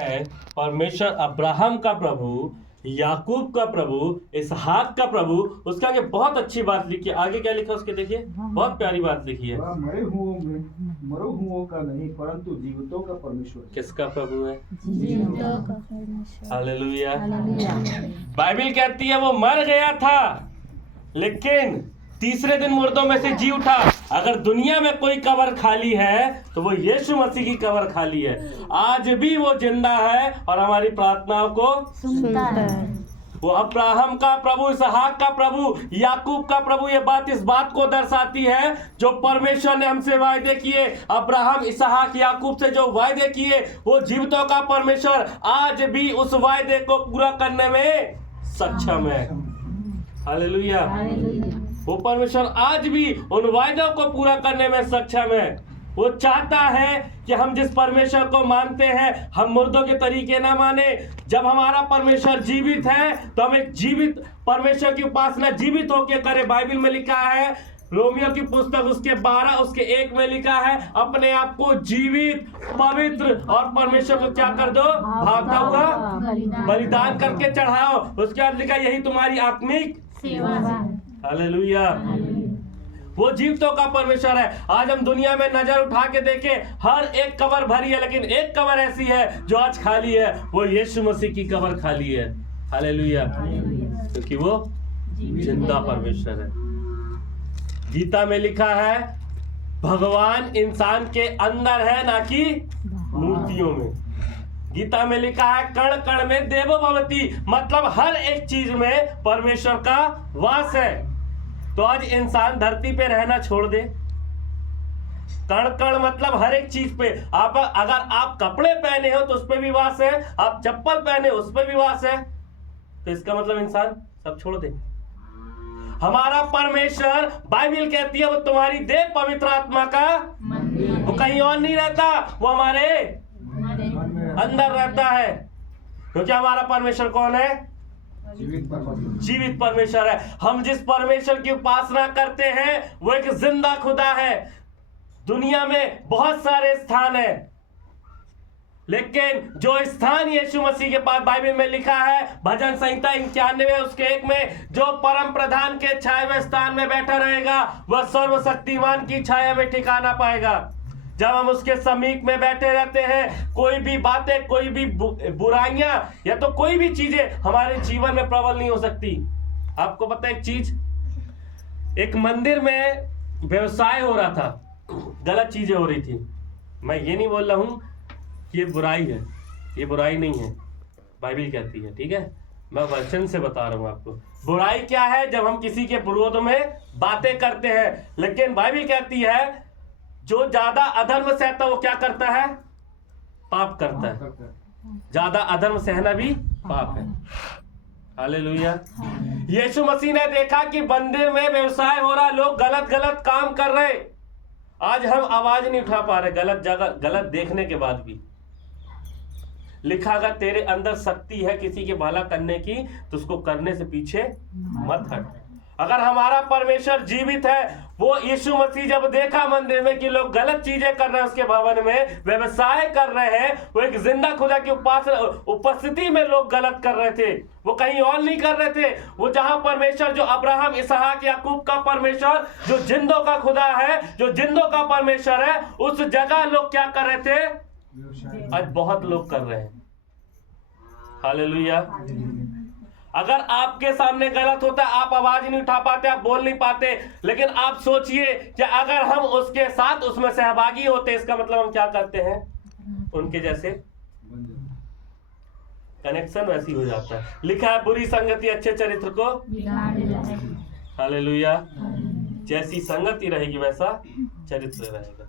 है परमेश्वर अब्राहम का प्रभु, याकूब का प्रभु, इसहाक का प्रभु। उसके आगे बहुत अच्छी बात लिखी है। आगे क्या लिखा उसके देखिए, बहुत प्यारी बात लिखी है। मरे हुओं का नहीं परंतु जीवितों का परमेश्वर। किसका प्रभु है? जीवितों का परमेश्वर। हालेलुया। हालेलुया। बाइबल कहती है वो मर गया था लेकिन तीसरे दिन मुर्दों में से जी उठा। अगर दुनिया में कोई कब्र खाली है तो वो यीशु मसीह की कब्र खाली है। आज भी वो जिंदा है और हमारी प्रार्थनाओं को सुनता है। वो अब्राहम का प्रभु, इसहाक का प्रभु, याकूब का प्रभु। ये बात इस बात को दर्शाती है जो परमेश्वर ने हमसे वायदे किए, अब्राहम, इसहाक, याकूब से जो वायदे किए, वो जीवितों का परमेश्वर आज भी उस वायदे को पूरा करने में सक्षम है। हालेलुया। हालेलुया। वो परमेश्वर आज भी उन वायदों को पूरा करने में सक्षम है। वो चाहता है कि हम जिस परमेश्वर को मानते हैं हम मुर्दों के तरीके ना माने। जब हमारा परमेश्वर जीवित है तो हम एक जीवित परमेश्वर की उपासना जीवित होकर करें। बाइबल में लिखा है, रोमियो की पुस्तक उसके 12 उसके 1 में लिखा है, अपने आप को जीवित, पवित्र और परमेश्वर को क्या कर दो? भागता हुआ बलिदान करके चढ़ाओ। उसके बाद लिखा यही तुम्हारी आत्मिक सेवा है। हालेलुया। वो जीवितों का परमेश्वर है। आज हम दुनिया में नजर उठा के देखें, हर एक कब्र भरी है लेकिन एक कब्र ऐसी है जो आज खाली है, वो यीशु मसीह की कब्र खाली है। हालेलुया। क्योंकि वो जिंदा परमेश्वर है। गीता में लिखा है भगवान इंसान के अंदर है ना कि मूर्तियों में। गीता में लिखा है कण कण में देवो भवति, मतलब हर एक चीज में परमेश्वर का वास है। तो आज इंसान धरती पे रहना छोड़ दे। कण कण मतलब हर एक चीज पे। आप अगर आप कपड़े पहने हो तो उस पे भी वास है, आप चप्पल पहने उस पे भी वास है। तो इसका मतलब इंसान सब छोड़ दे। हमारा परमेश्वर, बाइबल कहती है वो तुम्हारी देह पवित्र आत्मा का वो कहीं और नहीं रहता, वो हमारे अंदर रहता है। क्योंकि हमारा परमेश्वर कौन है? जीवित परमेश्वर है। हम जिस परमेश्वर की उपासना करते हैं वो एक जिंदा खुदा है। दुनिया में बहुत सारे स्थान है लेकिन जो स्थान यीशु मसीह के पास बाइबल में लिखा है, भजन संहिता 91 उसके 1 में, जो परम प्रधान के छाए हुए स्थान में बैठा रहेगा वह सर्वशक्तिमान की छाया में ठिकाना पाएगा। जब हम उसके समीप में बैठे रहते हैं, कोई भी बातें, कोई भी बुराइयां या तो कोई भी चीजें हमारे जीवन में प्रबल नहीं हो सकती। आपको पता है एक चीज, एक मंदिर में व्यवसाय हो रहा था, गलत चीजें हो रही थी। मैं ये नहीं बोल रहा हूं कि ये बुराई है, ये बुराई नहीं है, बाइबल कहती है, ठीक है। मैं वचन से बता रहा हूं आपको। बुराई क्या है? जब हम किसी के विरोध में बातें करते हैं। लेकिन बाइबल कहती है जो ज्यादा अधर्म सहता वो क्या करता है? पाप करता है। ज्यादा अधर्म सहना भी पाप है। हालेलुया। यीशु मसीह ने देखा कि मंदिर में व्यवसाय हो रहा, लोग गलत गलत काम कर रहे। आज हम आवाज नहीं उठा पा रहे गलत जगह, गलत देखने के बाद भी। लिखा अगर तेरे अंदर शक्ति है किसी के भला करने की तो उसको करने से पीछे मत हट। अगर हमारा परमेश्वर जीवित है, वो यीशु मसीह जब देखा मंदिर में कि लोग गलत चीजें कर रहे हैं, उसके भवन में व्यवसाय कर रहे हैं, वो एक जिंदा खुदा की उपस्थिति में लोग गलत कर रहे थे, वो कहीं और नहीं कर रहे थे। वो जहां परमेश्वर जो अब्राहम, इसहाक, याकूब का परमेश्वर, जो जिंदों का खुदा है, जो जिंदों का परमेश्वर है, उस जगह लोग क्या कर रहे थे? आज बहुत लोग कर रहे हैं। हालेलुया। अगर आपके सामने गलत होता है, आप आवाज नहीं उठा पाते, आप बोल नहीं पाते, लेकिन आप सोचिए कि अगर हम उसके साथ उसमें सहभागी होते, इसका मतलब हम क्या करते हैं? उनके जैसे कनेक्शन वैसी हो जाता है। लिखा है बुरी संगति अच्छे चरित्र को। हालेलुया। जैसी संगति रहेगी वैसा चरित्र रहेगा।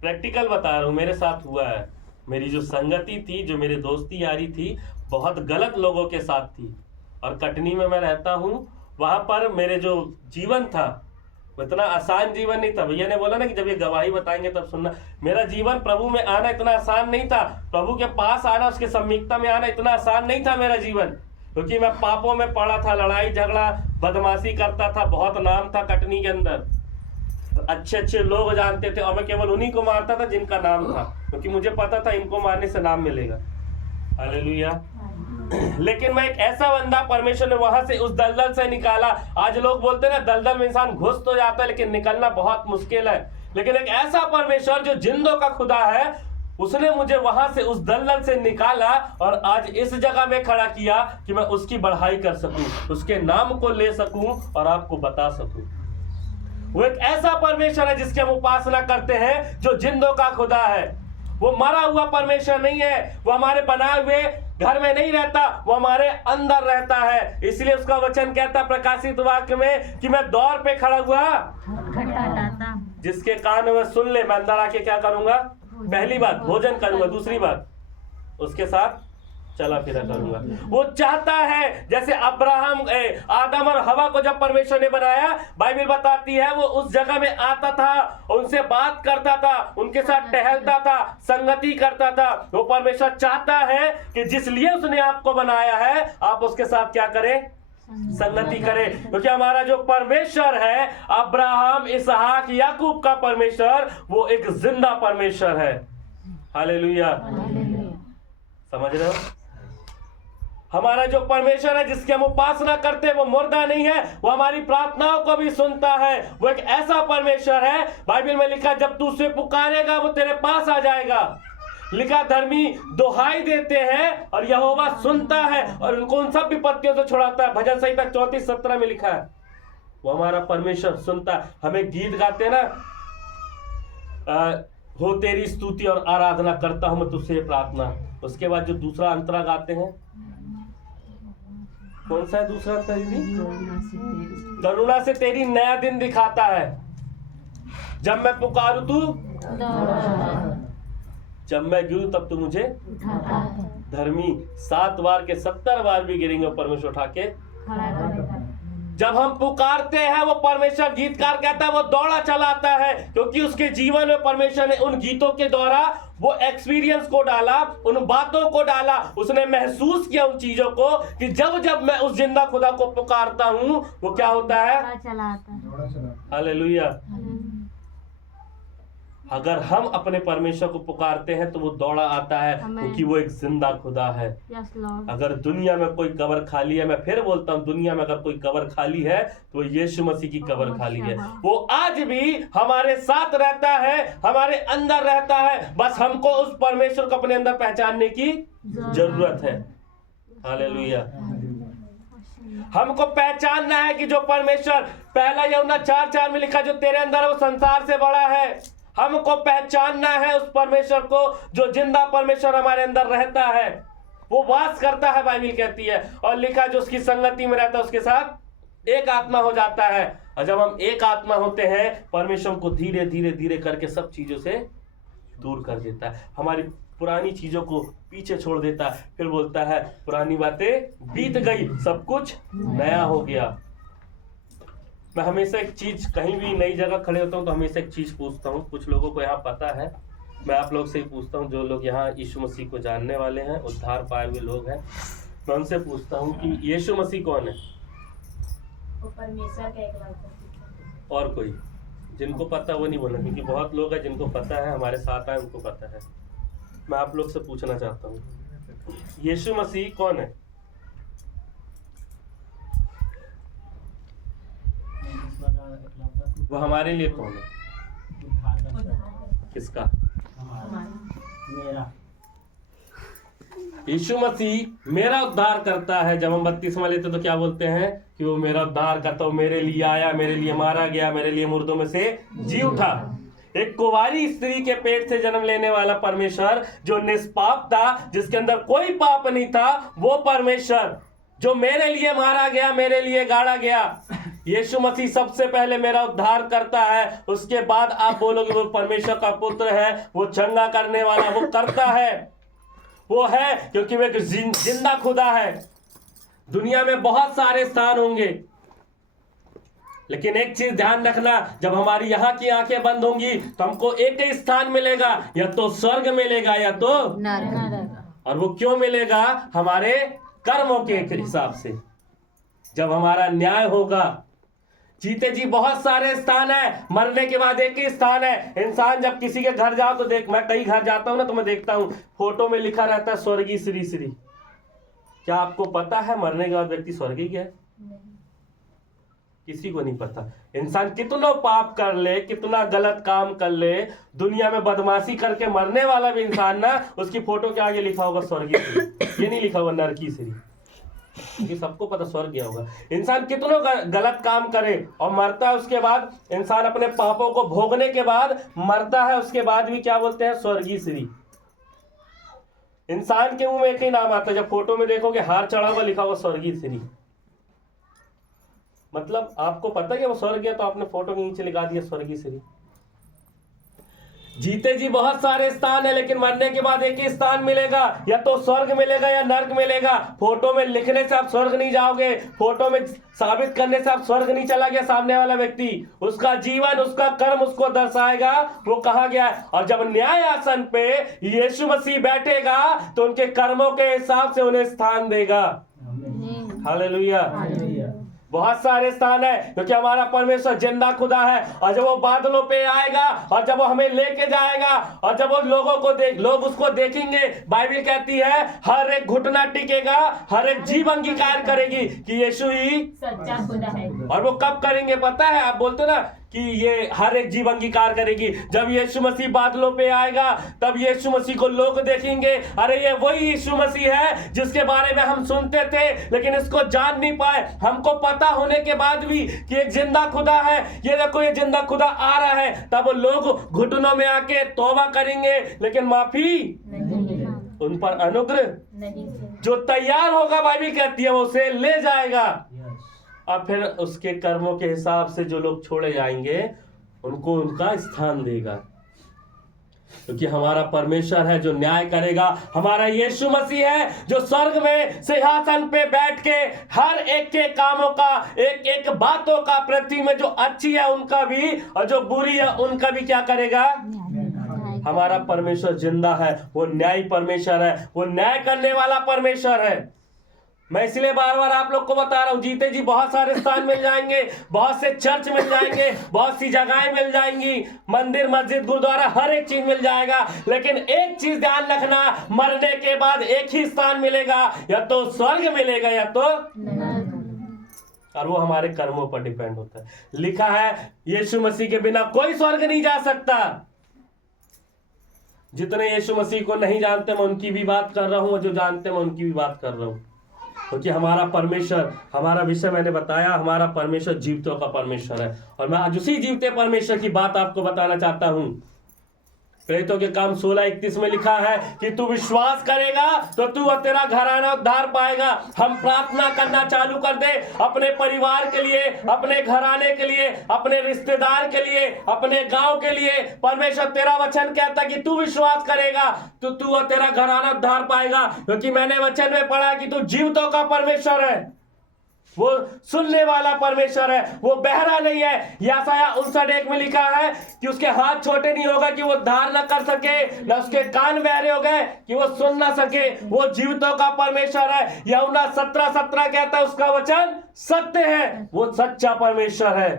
प्रैक्टिकल बता रहा हूं, मेरे साथ हुआ है। मेरी जो संगति थी, जो मेरी दोस्ती यारी थी, बहुत गलत लोगों के साथ थी। और कटनी में मैं रहता हूँ, वहां पर मेरे जो जीवन था इतना आसान जीवन नहीं था। भैया ने बोला ना कि जब ये गवाही बताएंगे तब सुनना। मेरा जीवन प्रभु में आना इतना आसान नहीं था, प्रभु के पास आना, उसके समीपता में आना इतना आसान नहीं था मेरा जीवन। क्योंकि मैं पापों में पड़ा था, लड़ाई झगड़ा बदमाशी करता था, बहुत नाम था कटनी के अंदर। अच्छे अच्छे लोग जानते थे और मैं केवल उन्हीं को मारता था जिनका नाम था, क्योंकि मुझे पता था इनको मारने से नाम मिलेगा। हालेलुया। लेकिन मैं एक ऐसा बंदा परमेश्वर ने वहां से उस दलदल से निकाला। आज लोग बोलते हैं ना दलदल में इंसान घुस तो जाता है लेकिन निकलना बहुत मुश्किल है, लेकिन एक ऐसा परमेश्वर जो जिंदों का खुदा है, उसने मुझे वहां से उस दलदल से निकाला और आज इस जगह में खड़ा किया कि मैं उसकी बढ़ाई कर सकूं, उसके नाम को ले सकूं और आपको बता सकूं। वो एक ऐसा परमेश्वर है जिसकी हम उपासना करते हैं, जो जिंदों का खुदा है। वो मरा हुआ परमेश्वर नहीं है, वो हमारे बनाए हुए घर में नहीं रहता, वो हमारे अंदर रहता है। इसलिए उसका वचन कहता प्रकाशित वाक्य में कि मैं द्वार पे खड़ा हुआ, जिसके कान में सुन ले मैं अंदर आके क्या करूंगा। पहली बात भोजन करूंगा, दूसरी बात उसके साथ चला फिरा करूंगा। वो चाहता है जैसे अब्राहम आदम और हवा को जब परमेश्वर ने बनाया, बाइबल बताती है वो उस जगह में आता था, उनसे बात करता था, उनके साथ टहलता था, संगति करता था। वो परमेश्वर चाहता है कि जिस लिए उसने आपको बनाया है आप उसके साथ क्या करें, संगति करें। क्योंकि हमारा जो परमेश्वर है अब्राहम इसहाक याकूब का परमेश्वर, वो एक जिंदा परमेश्वर है। हालेलुया। समझ रहे हो? हमारा जो परमेश्वर है जिसकी हम उपासना करते हैं वो मुर्दा नहीं है, वो हमारी प्रार्थनाओं को भी सुनता है। वो एक ऐसा परमेश्वर है, बाइबल में लिखा जब तू उसे पुकारेगा वो तेरे पास आ जाएगा। लिखा धर्मी दुहाई देते हैं और यहोवा सुनता है और उनको उन सब विपत्तियों से छुड़ाता है। भजन संहिता 34:17 में लिखा है वो हमारा परमेश्वर सुनता है। हमें गीत गाते हैं ना, हो तेरी स्तुति और आराधना करता हूं मैं तुझसे प्रार्थना। उसके बाद जो दूसरा अंतरा गाते हैं, कौन सा है दूसरा अंतरा दीदी? करुणा से तेरी नया दिन दिखाता है, जब मैं पुकारूं तू, जब मैं गिरूं तब तू मुझे। धर्मी 7 बार के 70 बार भी गिरेंगे परमेश्वर उठा के। जब हम पुकारते हैं वो परमेश्वर, गीतकार कहता है वो दौड़ा चलाता है, क्योंकि उसके जीवन में परमेश्वर ने उन गीतों के द्वारा वो एक्सपीरियंस को डाला, उन बातों को डाला। उसने महसूस किया उन चीजों को कि जब जब मैं उस जिंदा खुदा को पुकारता हूं वो क्या होता है, हालेलुया। अगर हम अपने परमेश्वर को पुकारते हैं तो वो दौड़ा आता है, क्योंकि वो एक जिंदा खुदा है। अगर दुनिया में कोई कब्र खाली है, मैं फिर बोलता हूँ, दुनिया में अगर कोई कब्र खाली है तो यीशु मसीह की कब्र खाली है। वो आज भी हमारे साथ रहता है, हमारे अंदर रहता है। बस हमको उस परमेश्वर को अपने अंदर पहचानने की जरूरत है। हालेलुया। हमको पहचानना है कि जो परमेश्वर, पहला यूहन्ना 4:4 में लिखा, जो तेरे अंदर है वो संसार से बड़ा है। हमको पहचानना है उस परमेश्वर को जो जिंदा परमेश्वर हमारे अंदर रहता है, वो वास करता है, बाइबल कहती है। और लिखा जो उसकी संगति में रहता है उसके साथ एक आत्मा हो जाता है। और जब हम एक आत्मा होते हैं, परमेश्वर को धीरे धीरे धीरे करके सब चीजों से दूर कर देता है, हमारी पुरानी चीजों को पीछे छोड़ देता है। फिर बोलता है पुरानी बातें बीत गई, सब कुछ नया हो गया। मैं हमेशा एक चीज, कहीं भी नई जगह खड़े होता हूँ तो हमेशा एक चीज पूछता हूँ। कुछ लोगों को यहाँ पता है, मैं आप लोग से ही पूछता हूँ, जो लोग यहाँ यीशु मसीह को जानने वाले हैं, उद्धार पाए हुए लोग हैं, मैं उनसे पूछता हूँ कि यीशु मसीह कौन है? वो परमेश्वर का एकलौता। और कोई जिनको पता वो नहीं बोलना, क्योंकि बहुत लोग हैं जिनको पता है, हमारे साथ आए उनको पता है। मैं आप लोग से पूछना चाहता हूँ, यीशु मसीह कौन है? वो हमारे लिए कौन है? किसका? मेरा। यीशु मसीह मेरा उद्धार करता है। जब हम बपतिस्मा लेते तो क्या बोलते हैं कि वो मेरा उद्धार करता, वो मेरे लिए आया, मेरे लिए मारा गया, मेरे लिए मुर्दों में से जी उठा। एक कुंवारी स्त्री के पेट से जन्म लेने वाला परमेश्वर, जो निष्पाप था, जिसके अंदर कोई पाप नहीं था, वो परमेश्वर जो मेरे लिए मारा गया, मेरे लिए गाड़ा गया। यीशु मसीह सबसे पहले मेरा उद्धार करता है। उसके बाद आप बोलोगे वो परमेश्वर का पुत्र है, वो चंगा करने वाला, वो करता है, वो है, क्योंकि वो एक जिंदा खुदा है। दुनिया में बहुत सारे स्थान होंगे, लेकिन एक चीज ध्यान रखना, जब हमारी यहाँ की आंखें बंद होंगी तो हमको एक ही स्थान मिलेगा, या तो स्वर्ग मिलेगा या तो नरक। और वो क्यों मिलेगा? हमारे कर्मों के हिसाब से। जब हमारा न्याय होगा, जीते जी बहुत सारे स्थान है, मरने के बाद एक ही स्थान है। इंसान जब किसी के घर जाओ तो देख, मैं कई घर जाता हूं ना तो मैं देखता हूं फोटो में लिखा रहता है स्वर्गीय श्री श्री। क्या आपको पता है मरने के बाद व्यक्ति स्वर्गीय गया है? किसी को नहीं पता। इंसान कितना पाप कर ले, कितना गलत काम कर ले, दुनिया में बदमाशी करके मरने वाला भी इंसान ना, उसकी फोटो के आगे लिखा होगा स्वर्गीय श्री, ये नहीं लिखा होगा नरकी श्री, क्योंकि सबको पता स्वर्ग गया होगा। इंसान कितना गलत काम करे और मरता है, उसके बाद इंसान अपने पापों को भोगने के बाद मरता है, उसके बाद भी क्या बोलते हैं? स्वर्गीय श्री। इंसान के मुंह में एक ही नाम आता है, जब फोटो में देखोगे हार चढ़ा हुआ लिखा हुआ स्वर्गीय श्री। मतलब आपको पता है कि वो स्वर्ग गया तो आपने फोटो के नीचे लिखा दिया स्वर्गीय श्री। जीते जी बहुत सारे स्थान है, लेकिन मरने के बाद एक ही स्थान मिलेगा, या तो स्वर्ग मिलेगा या नर्क मिलेगा। फोटो में लिखने से आप स्वर्ग नहीं जाओगे, फोटो में साबित करने से आप स्वर्ग नहीं चला गया सामने वाला व्यक्ति। उसका जीवन, उसका कर्म उसको दर्शाएगा वो कहाँ गया है। और जब न्याय आसन पे यीशु मसीह बैठेगा तो उनके कर्मों के हिसाब से उन्हें स्थान देगा। हालेलुया। बहुत सारे स्थान है, क्योंकि हमारा परमेश्वर जिंदा खुदा है। और जब वो बादलों पे आएगा और जब वो हमें लेके जाएगा और जब वो लोगों को लोग उसको देखेंगे, बाइबल कहती है हर एक घुटना टिकेगा, हर एक जीभ अंगीकार करेगी कि यीशु ही सच्चा खुदा है। और वो कब करेंगे पता है? आप बोलते ना कि ये हर एक जीव अंगीकार करेगी, जब यीशु मसीह बादलों पे आएगा तब यीशु मसीह को लोग देखेंगे, अरे ये वही यीशु मसीह है जिसके बारे में हम सुनते थे लेकिन इसको जान नहीं पाए। हमको पता होने के बाद भी कि एक जिंदा खुदा है, ये देखो ये जिंदा खुदा आ रहा है, तब लोग घुटनों में आके तौबा करेंगे, लेकिन माफी उन पर अनुग्रह नहीं। जो तैयार होगा, बाइबल कहती है वो उसे ले जाएगा। और फिर उसके कर्मों के हिसाब से जो लोग छोड़े जाएंगे उनको उनका स्थान देगा, क्योंकि हमारा परमेश्वर है जो न्याय करेगा। हमारा यीशु मसीह है जो स्वर्ग में सिंहासन पे बैठ के हर एक के कामों का, एक एक बातों का, पृथ्वी में जो अच्छी है उनका भी और जो बुरी है उनका भी क्या करेगा। हमारा परमेश्वर जिंदा है, वो न्यायी परमेश्वर है, वो न्याय करने वाला परमेश्वर है। मैं इसलिए बार बार आप लोग को बता रहा हूं, जीते जी बहुत सारे स्थान मिल जाएंगे, बहुत से चर्च मिल जाएंगे, बहुत सी जगहें मिल जाएंगी, मंदिर मस्जिद गुरुद्वारा हर एक चीज मिल जाएगा, लेकिन एक चीज ध्यान रखना, मरने के बाद एक ही स्थान मिलेगा, या तो स्वर्ग मिलेगा या तो, और वो हमारे कर्मों पर डिपेंड होता है। लिखा है यीशु मसीह के बिना कोई स्वर्ग नहीं जा सकता। जितने यीशु मसीह को नहीं जानते मैं उनकी भी बात कर रहा हूं, और जो जानते हैं मैं उनकी भी बात कर रहा हूं, क्योंकि हमारा परमेश्वर, हमारा विषय मैंने बताया, हमारा परमेश्वर जीवतों का परमेश्वर है। और मैं आज उसी जीवते परमेश्वर की बात आपको बताना चाहता हूं। प्रेरितों के काम 16:31 में लिखा है कि तू विश्वास करेगा तो तू और तेरा घराना उद्धार पाएगा। हम प्रार्थना करना चालू कर दे अपने परिवार के लिए, अपने घराने के लिए, अपने रिश्तेदार के लिए, अपने गांव के लिए। परमेश्वर तेरा वचन कहता कि तू विश्वास करेगा तो तू और तेरा घराना उद्धार पाएगा, क्योंकि मैंने वचन में पढ़ा कि तू जीवतों का परमेश्वर है, वो सुनने वाला परमेश्वर है, वो बहरा नहीं है। यशायाह 59:1 में लिखा है कि उसके हाथ छोटे नहीं होगा कि वो धार न कर सके, न उसके कान बहरे हो गए कि वो सुन ना सके। वो जीवितों का परमेश्वर है। यूहन्ना 17:17 कहता है उसका वचन सत्य है, वो सच्चा परमेश्वर है।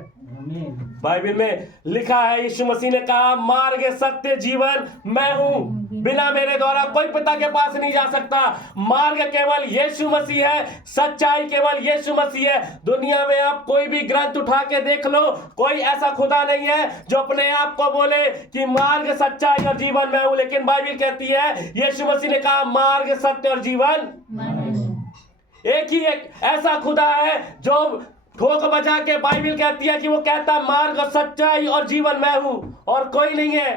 बाइबल में लिखा है यीशु मसीह ने कहा मार्ग सत्य जीवन मैं हूं, बिना मेरे द्वारा कोई पिता के पास नहीं जा सकता। मार्ग केवल यीशु मसीह है, सच्चाई केवल यीशु मसीह है। दुनिया में आप कोई भी ग्रंथ उठा के देख लो, कोई ऐसा खुदा नहीं है जो अपने आप को बोले कि मार्ग सच्चाई और जीवन मैं हूं। लेकिन बाइबल कहती है यीशु मसीह ने कहा मार्ग सत्य और जीवन। एक ही एक ऐसा खुदा है जो ठोक बजा के बाइबल कहती है कि वो कहता मार्ग और सच्चाई और जीवन मैं हूं, और कोई नहीं है।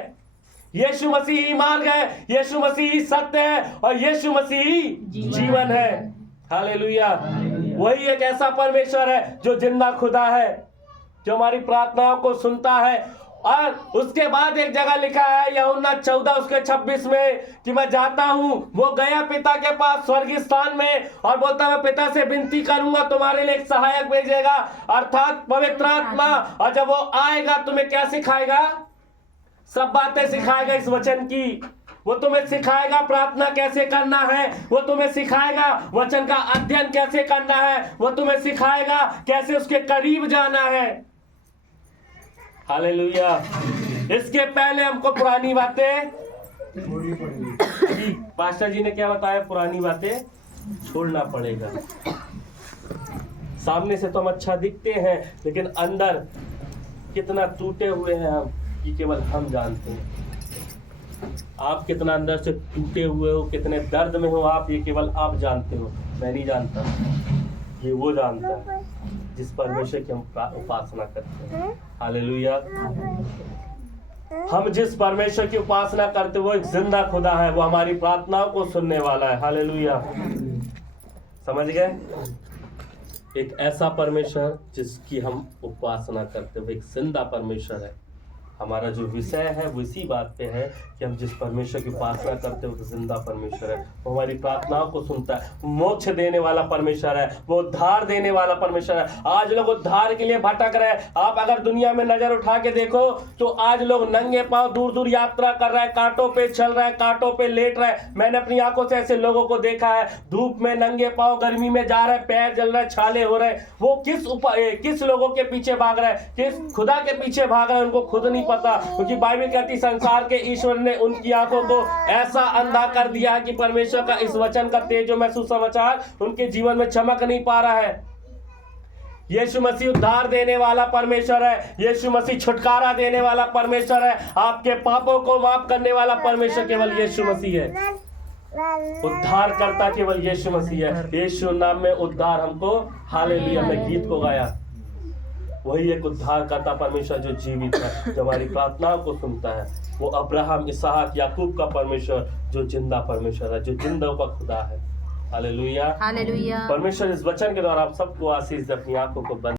यीशु मसीह ही मार्ग है, यीशु मसीह ही सत्य है, और यीशु मसीह ही जीवन है। हालेलुया। वही एक ऐसा परमेश्वर है जो जिंदा खुदा है, जो हमारी प्रार्थनाओं को सुनता है। और उसके बाद एक जगह लिखा है यूहन्ना 14:26 में कि मैं जाता हूं। वो गया पिता के पास स्वर्गीय स्थान में और बोलता मैं पिता से विनती करूंगा तुम्हारे लिए एक सहायक भेजेगा, अर्थात पवित्र आत्मा। और जब वो आएगा तुम्हें क्या सिखाएगा? सब बातें सिखाएगा इस वचन की। वो तुम्हें सिखाएगा प्रार्थना कैसे करना है, वो तुम्हें सिखाएगा वचन का अध्ययन कैसे करना है, वो तुम्हें सिखाएगा कैसे उसके करीब जाना है। हालेलुया। इसके पहले हमको पुरानी बातें छोड़नी पड़ेगी। पास्टर जी ने क्या बताया, पुरानी बातें छोड़ना पड़ेगा। सामने से तो हम अच्छा दिखते हैं, लेकिन अंदर कितना टूटे हुए हैं हम, ये केवल हम जानते हैं। आप कितना अंदर से टूटे हुए हो, कितने दर्द में हो आप, ये केवल आप जानते हो, मैं नहीं जानता। ये वो जानता है जिस परमेश्वर की हम उपासना करते हैं। हालेलुया। हम जिस परमेश्वर की उपासना करते हैं वो एक जिंदा खुदा है, वो हमारी प्रार्थनाओं को सुनने वाला है। हालेलुया। समझ गए? एक ऐसा परमेश्वर जिसकी हम उपासना करते हैं, वो एक जिंदा परमेश्वर है। हमारा जो विषय है वो इसी बात पे है कि हम जिस परमेश्वर की उपासना करते हैं वो जिंदा परमेश्वर है, वो हमारी प्रार्थनाओं को सुनता है, मोक्ष देने वाला परमेश्वर है, वो उद्धार देने वाला परमेश्वर है। आज लोग उद्धार के लिए भटक रहे हैं। आप अगर दुनिया में नजर उठा के देखो तो आज लोग नंगे पांव दूर दूर यात्रा कर रहे हैं, कांटों पे चल रहे हैं, कांटों पे लेट रहे हैं। मैंने अपनी आंखों से ऐसे लोगों को देखा है, धूप में नंगे पांव गर्मी में जा रहे हैं, पैर जल रहे हैं, छाले हो रहे हैं। वो किस लोगों के पीछे भाग रहे हैं, किस खुदा के पीछे भाग रहे हैं, उनको खुद नहीं पता। क्योंकि बाइबल कहती संसार के ईश्वर ने उनकी आंखों को ऐसा अंधा कर दिया है कि परमेश्वर का इस वचन का तेज जो सुसमाचार उनके जीवन में चमक नहीं पा रहा है। यीशु मसीह उद्धार देने वाला परमेश्वर है, यीशु मसीह छुटकारा देने वाला परमेश्वर है, आपके पापों को माफ करने वाला परमेश्वर केवल यीशु मसीह है। उद्धार करता केवल यीशु मसीह है। यीशु नाम में उद्धार हमको, हालेलुया, में गीत को गाया। वही एक उद्धार करता परमेश्वर जो जीवित है, जो हमारी प्रार्थनाओं को सुनता है। वो अब्राहम, इसहाक, याकूब का परमेश्वर जो जिंदा परमेश्वर है, जो जिंदों का खुदा है। हालेलुया। हालेलुया। परमेश्वर इस वचन के द्वारा आप सबको आशीष दे। अपनी आंखों को बंद